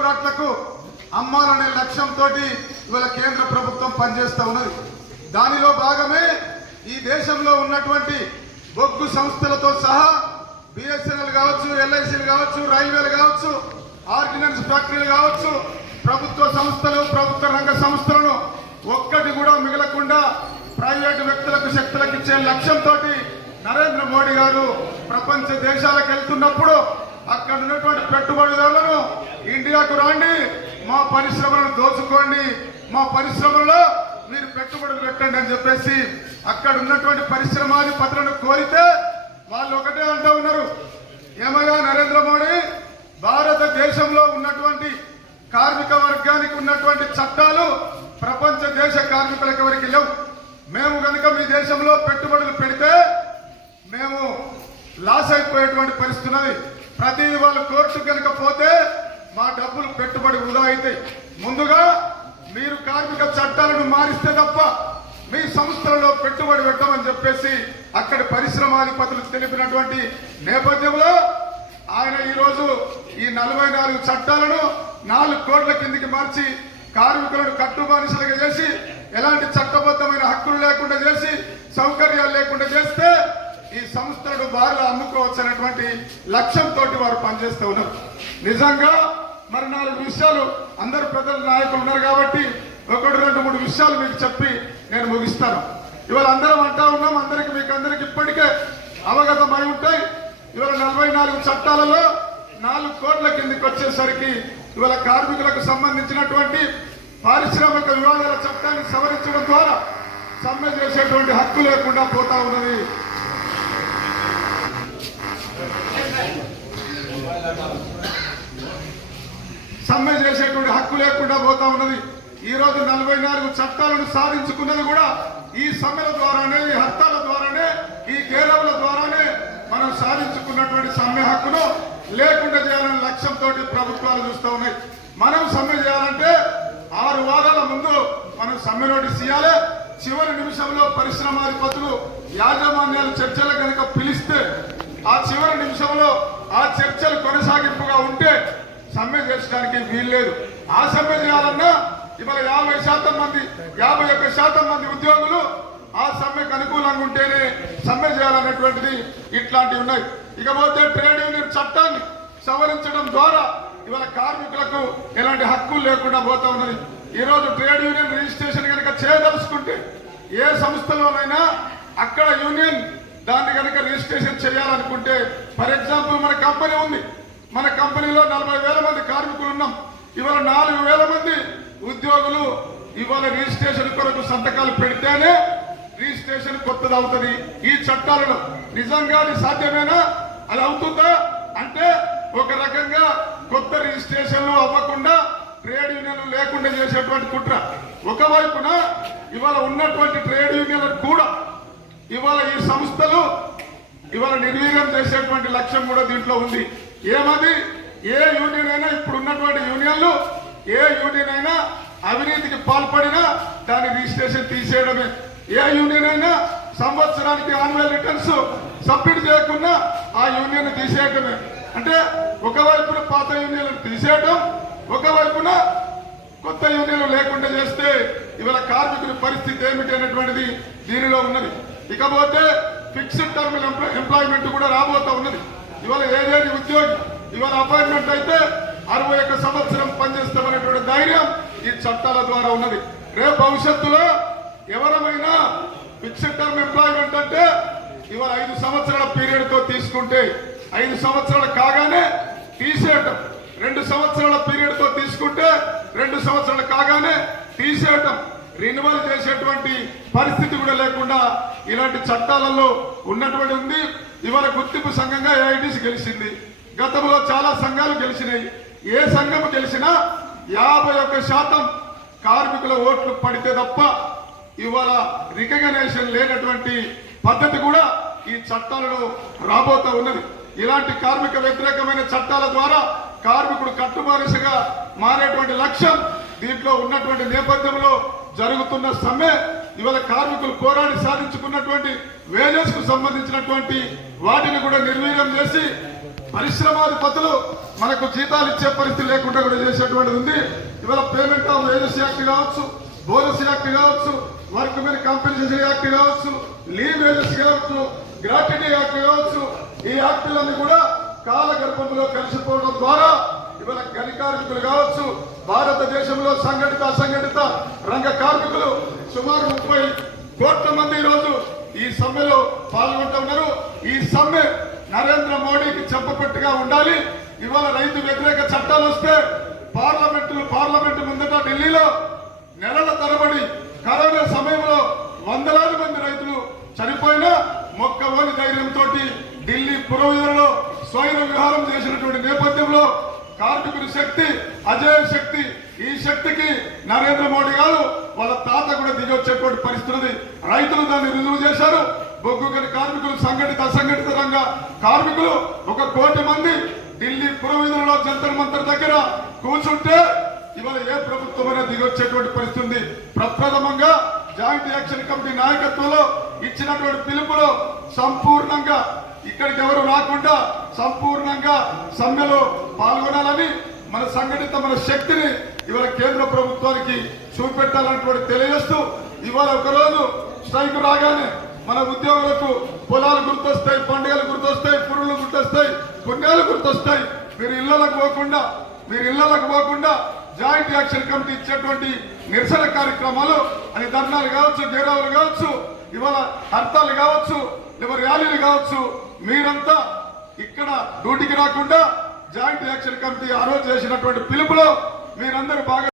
బ్యూరోక్రాట్లకు అమ్మాలనే లక్ష్యంతో ఇవాళ కేంద్ర ప్రభుత్వం పనిచేస్తూ ఉన్నది. దానిలో భాగమే ఈ దేశంలో ఉన్నటువంటి బొగ్గు సంస్థలతో సహా బిఎస్ఎన్ఎల్ కావచ్చు ఎల్ఐసీలు కావచ్చు రైల్వేలు కావచ్చు ఆర్డినెన్స్ ఫ్యాక్టరీలు కావచ్చు ప్రభుత్వ సంస్థలు ప్రభుత్వ రంగ సంస్థలను ఒక్కటి కూడా మిగలకుండా ప్రైవేటు వ్యక్తులకు శక్తులకు ఇచ్చే లక్ష్యంతో నరేంద్ర మోడీ గారు ప్రపంచ దేశాలకు వెళ్తున్నప్పుడు అక్కడ ఉన్నటువంటి పెట్టుబడిదారులను ఇండియాకు రాండి మా పరిశ్రమలను దోచుకోండి మా పరిశ్రమల్లో మీరు పెట్టుబడులు పెట్టండి అని చెప్పేసి అక్కడ ఉన్నటువంటి పరిశ్రమాధిపతులను కోరితే వాళ్ళు ఒకటే అంటూ ఉన్నారు. ఏమయ్యా నరేంద్ర మోడీ భారతదేశంలో ఉన్నటువంటి కార్మిక వర్గానికి ఉన్నటువంటి చట్టాలు ప్రపంచ దేశ కార్మికులకు ఎవరికి లేవు. మేము కనుక మీ దేశంలో పెట్టుబడులు పెడితే మేము లాస్ అయిపోయేటువంటి పరిస్థితి ఉన్నది. కోర్టు కనుక పోతే మా డబ్బులు పెట్టుబడి వృధా అవుతాయి ముందుగా మీరు కార్మిక చట్టాలను మారిస్తే తప్ప మీ సంస్థలలో పెట్టుబడి పెట్టమని చెప్పేసి అక్కడి పరిశ్రమాధిపతులు తెలిపినటువంటి నేపథ్యంలో ఆయన ఈరోజు ఈ నలభై నాలుగు చట్టాలను నాలుగు కోట్ల కిందికి మార్చి కార్మికులను కట్టుబానిసలుగా చేసి ఎలాంటి చట్టబద్ధమైన హక్కులు లేకుండా చేసి సౌకర్యాలు లేకుండా చేస్తే ఈ సంస్థను బాగా అమ్ముకోవచ్చు అనేటువంటి లక్ష్యంతో వారు పనిచేస్తూ ఉన్నారు. నిజంగా మరి నాలుగు విషయాలు అందరు పెద్దల నాయకులు ఉన్నారు కాబట్టి ఒకటి రెండు మూడు విషయాలు మీకు చెప్పి నేను ముగిస్తాను. ఇవాళ అందరం అంటా ఉన్నాం అందరికి మీకు అందరికి ఇప్పటికే అవగతమై ఉంటాయి. ఇవాళ నలభై నాలుగు చట్టాలలో నాలుగు కోట్ల కిందికి వచ్చేసరికి ఇవాళ కార్మికులకు సంబంధించినటువంటి పారిశ్రామిక వివాదాల చట్టాన్ని సవరించడం ద్వారా సమ్మె చేసేటువంటి హక్కు లేకుండా పోతా ఉన్నది. సమ్మె చేసేటువంటి హక్కు లేకుండా పోతా ఉన్నది. ఈ రోజు నలభై నాలుగు చట్టాలను సాధించుకున్నది కూడా ఈ సమ్మెల ద్వారానే ఈ హత్తాల ద్వారానే ఈ కేరళల ద్వారానే మనం సాధించుకున్నటువంటి సమ్మె హక్కును లేకుండా చేయాలనే లక్ష్యంతో ప్రభుత్వాలు చూస్తూ ఉన్నాయి. మనం సమ్మె చేయాలంటే ఆరు వారాల ముందు మనం సమ్మె నోటీస్ ఇవ్వాలి చివరి నిమిషంలో పరిశ్రమాధిపతులు యాజమాన్యాలు చర్చలు కనుక పిలిస్తే ఆ చివరి నిమిషంలో ఆ చర్చలు కొనసాగింపుగా ఉంటే సమ్మె చేసడానికి వీల్లేదు. ఆ సమ్మె చేయాలన్నా ఇవాళ యాభై శాతం మంది యాభై ఒక్క శాతం మంది ఉద్యోగులు ఆ సమ్మెకు అనుకూలంగా ఉంటేనే సమ్మె చేయాలనేటువంటిది ఇట్లాంటివి ఉన్నాయి. ఇకపోతే ట్రేడ్ యూనియన్ చట్టాన్ని సవరించడం ద్వారా ఇవాళ కార్మికులకు ఎలాంటి హక్కులు లేకుండా పోతా ఉన్నది. ఈ రోజు ట్రేడ్ యూనియన్ రిజిస్ట్రేషన్ కనుక చేయదలుచుకుంటే ఏ సంస్థలోనైనా అక్కడ యూనియన్ దాన్ని కనుక రిజిస్ట్రేషన్ చేయాలనుకుంటే ఫర్ ఎగ్జాంపుల్ మన కంపెనీ ఉంది. మన కంపెనీలో నలభై వేల మంది కార్మికులు ఉన్నాం ఇవాళ నాలుగు వేల మంది ఉద్యోగులు ఇవాళ రిజిస్ట్రేషన్ కొరకు సంతకాలు పెడితేనే రిజిస్ట్రేషన్ కొత్తది అవుతుంది. ఈ చట్టాలను నిజంగా అది సాధ్యమేనా? అది అవుతుందా? అంటే ఒక రకంగా కొత్త రిజిస్ట్రేషన్లు అవ్వకుండా ట్రేడ్ యూనియన్లు లేకుండా చేసేటువంటి కుట్ర. ఒకవైపున ఇవాళ ఉన్నటువంటి ట్రేడ్ యూనియన్లు కూడా ఇవాళ ఈ సంస్థలు ఇవాళ నిర్వీర్యం చేసేటువంటి లక్ష్యం కూడా దీంట్లో ఉంది. ఏమది ఏ యూనియన్ అయినా ఇప్పుడు ఉన్నటువంటి యూనియన్లు ఏ యూనియన్ అయినా అవినీతికి పాల్పడినా దాని రిజిస్ట్రేషన్ తీసేయడమే. ఏ యూనియన్ అయినా సంవత్సరానికి ఆన్యువల్ రిటర్న్స్ సబ్మిట్ చేయకుండా ఆ యూనియన్ తీసేయటమే అంటే ఒకవైపున పాత యూనియన్లు తీసేయటం ఒకవైపున కొత్త యూనియన్లు లేకుండా చేస్తే ఇవాళ కార్మికుల పరిస్థితి ఏమిటి అనేటువంటిది దీనిలో ఉన్నది. ఇకపోతే ఫిక్స్డ్ టర్మ్ ఎంప్లాయ్మెంట్ కూడా రాబోతా ఉన్నది. ఇవాళ ఏదేని ఉద్యోగి ఇవాళ అపాయింట్మెంట్ అయితే అరవై ఒక్క సంవత్సరం పనిచేస్తామనేటువంటి ధైర్యం ఈ చట్టాల ద్వారా ఉన్నది. రేపు భవిష్యత్తులో ఎవరమైనా ఫిక్స్డ్ టర్మ్ ఎంప్లాయ్మెంట్ అంటే ఇవాళ ఐదు సంవత్సరాల పీరియడ్తో తీసుకుంటే ఐదు సంవత్సరాలు కాగానే తీసేయటం రెండు సంవత్సరాల పీరియడ్తో తీసుకుంటే రెండు సంవత్సరాలు కాగానే తీసేయటం రెన్యువల్ చేసేటువంటి పరిస్థితి కూడా లేకుండా ఇలాంటి చట్టాలలో ఉన్నటువంటి ఉంది. ఇవాళ గుర్తింపు సంఘంగా ఏఐటీసీ గెలిచింది. గతంలో చాలా సంఘాలు గెలిచినాయి. ఏ సంఘం గెలిచినా యాభై ఒక్క శాతం కార్మికుల ఓట్లు పడితే తప్ప ఇవాళ రికగ్నేషన్ లేనటువంటి పద్ధతి కూడా ఈ చట్టాలలో రాబోతా ఉన్నది. ఇలాంటి కార్మిక వ్యతిరేకమైన చట్టాల ద్వారా కార్మికుడు కట్టుబానిసగా మారేటువంటి లక్ష్యం దీంట్లో ఉన్నటువంటి నేపథ్యంలో జరుగుతున్న సమ్మె ఇవాళ కార్మికులు పోరాడి సాధించుకున్నటువంటి వేజెస్కు సంబంధించినటువంటి వాటిని కూడా నిర్వీర్యం చేసి పరిశ్రమాధిపతులు మనకు జీతాలు ఇచ్చే పరిస్థితి లేకుండా కూడా చేసేటువంటిది ఉంది. ఇవాళ పేమెంట్ ఆఫ్ వేజెస్ యాక్ట్ కావచ్చు బోనస్ యాక్ట్ కావచ్చు వర్క్ మీద కాంపెన్సేషన్ యాక్ట్ కావచ్చు లీవ్ వేజెస్ కావచ్చు గ్రాట్యుటీ యాక్ట్ కావచ్చు ఈ యాక్టులన్నీ కూడా కాలగర్భంలో కలిసిపోవడం ద్వారా ఇవాళ గని కార్మికులు కావచ్చు భారతదేశంలో సంఘటిత అసంఘటిత రంగ కార్మికులు సుమారు ముప్పై కోట్ల మంది ఈరోజు ఈ సమ్మెలో పాల్గొంటున్నారు. ఈ సమ్మె నరేంద్ర మోడీకి చెప్పపట్టుగా ఉండాలి. ఇవాళ రైతు వ్యతిరేక చట్టాలు వస్తే పార్లమెంటు పార్లమెంటు ముందట ఢిల్లీలో నెలల తరబడి కరోనా సమయంలో వందలాది మంది రైతులు చనిపోయినా మొక్కవోని ధైర్యంతో ఢిల్లీ పురోహితులలో స్వయం విహారం చేసినటువంటి నేపథ్యంలో కార్మికుడి శక్తి అజయ శక్తి ఈ శక్తికి నరేంద్ర మోడీ గారు వాళ్ళ తాత కూడా దిగి వచ్చేటువంటి పరిస్థితి రైతులు దాన్ని రుజువు చేశారు. బొగ్గుగని కార్మికులు సంఘటిత అసంఘటిత రంగ కార్మికులు ఒక కోటి మంది ఢిల్లీ పురవీధులలో జంతర్ మంతర్ దగ్గర కూర్చుంటే ఇవాళ ఏ ప్రభుత్వమైనా దిగొచ్చేటువంటి పరిస్థితి ప్రప్రథమంగా జాయింట్ యాక్షన్ కమిటీ నాయకత్వంలో ఇచ్చినటువంటి పిలుపులో సంపూర్ణంగా ఇక్కడికి ఎవరు రాకుండా సంపూర్ణంగా సమ్మెలో పాల్గొనాలని మన సంఘటిత మన శక్తిని ఇవాళ కేంద్ర ప్రభుత్వానికి చూపెట్టాలన్నటువంటి తెలియజేస్తూ ఇవాళ ఒకరోజు స్ట్రైక్ రాగానే మన ఉద్యోగులకు పొలాలు గుర్తొస్తాయి పండుగలు గుర్తొస్తాయి పురులు గుర్తొస్తాయి పుణ్యాలు గుర్తొస్తాయి. మీరు ఇళ్ళకు పోకుండా మీరు ఇళ్ళకు పోకుండా జాయింట్ యాక్షన్ కమిటీ ఇచ్చేటువంటి నిరసన కార్యక్రమాలు అది ధర్నాలు కావచ్చు గేరావులు కావచ్చు ఇవాళ హర్తాలు కావచ్చు లేదా ర్యాలీలు కావచ్చు మీరంతా ఇక్కడ డ్యూటీకి రాకుండా జాయింట్ యాక్షన్ కమిటీ ఆ రోజు చేసినటువంటి పిలుపులో మీరందరూ బాగా